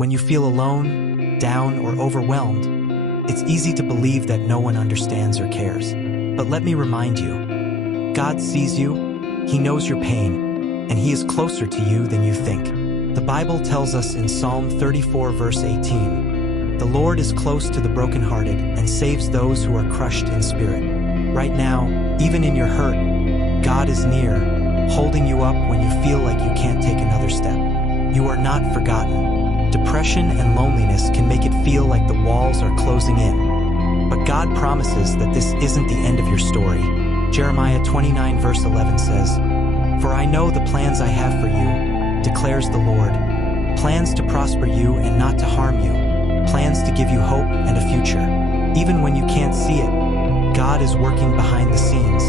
When you feel alone, down, or overwhelmed, it's easy to believe that no one understands or cares. But let me remind you, God sees you, He knows your pain, and He is closer to you than you think. The Bible tells us in Psalm 34 verse 18, "The Lord is close to the brokenhearted and saves those who are crushed in spirit." Right now, even in your hurt, God is near, holding you up when you feel like you can't take another step. You are not forgotten. Depression and loneliness can make it feel like the walls are closing in. But God promises that this isn't the end of your story. Jeremiah 29 verse 11 says, "For I know the plans I have for you, declares the Lord, plans to prosper you and not to harm you, plans to give you hope and a future." Even when you can't see it, God is working behind the scenes,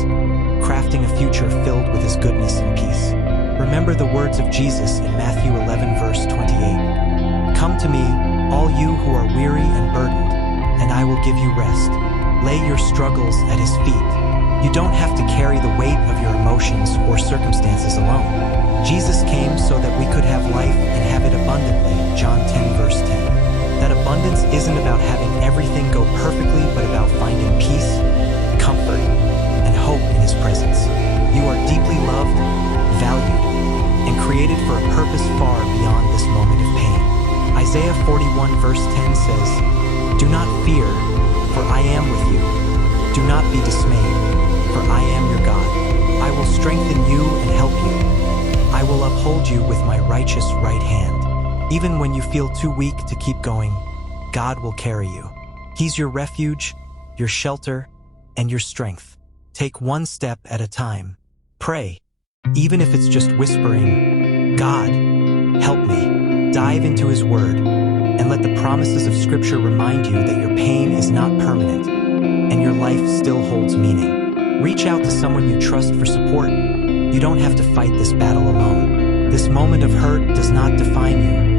crafting a future filled with His goodness and peace. Remember the words of Jesus in Matthew 11 verse 28. "Come to me, all you who are weary and burdened, and I will give you rest. Lay your struggles at His feet." You don't have to carry the weight of your emotions or circumstances alone. Jesus came so that we could have life and have it abundantly, John 10 verse 10. That abundance isn't about having everything go perfectly, but about finding peace, comfort, and hope in His presence. You are deeply loved, valued, and created for a purpose far beyond this moment of pain. Isaiah 41 verse 10 says, "Do not fear, for I am with you. Do not be dismayed, for I am your God. I will strengthen you and help you. I will uphold you with my righteous right hand." Even when you feel too weak to keep going, God will carry you. He's your refuge, your shelter, and your strength. Take one step at a time. Pray, even if it's just whispering, "God, help me." Dive into His Word, and let the promises of Scripture remind you that your pain is not permanent, and your life still holds meaning. Reach out to someone you trust for support. You don't have to fight this battle alone. This moment of hurt does not define you.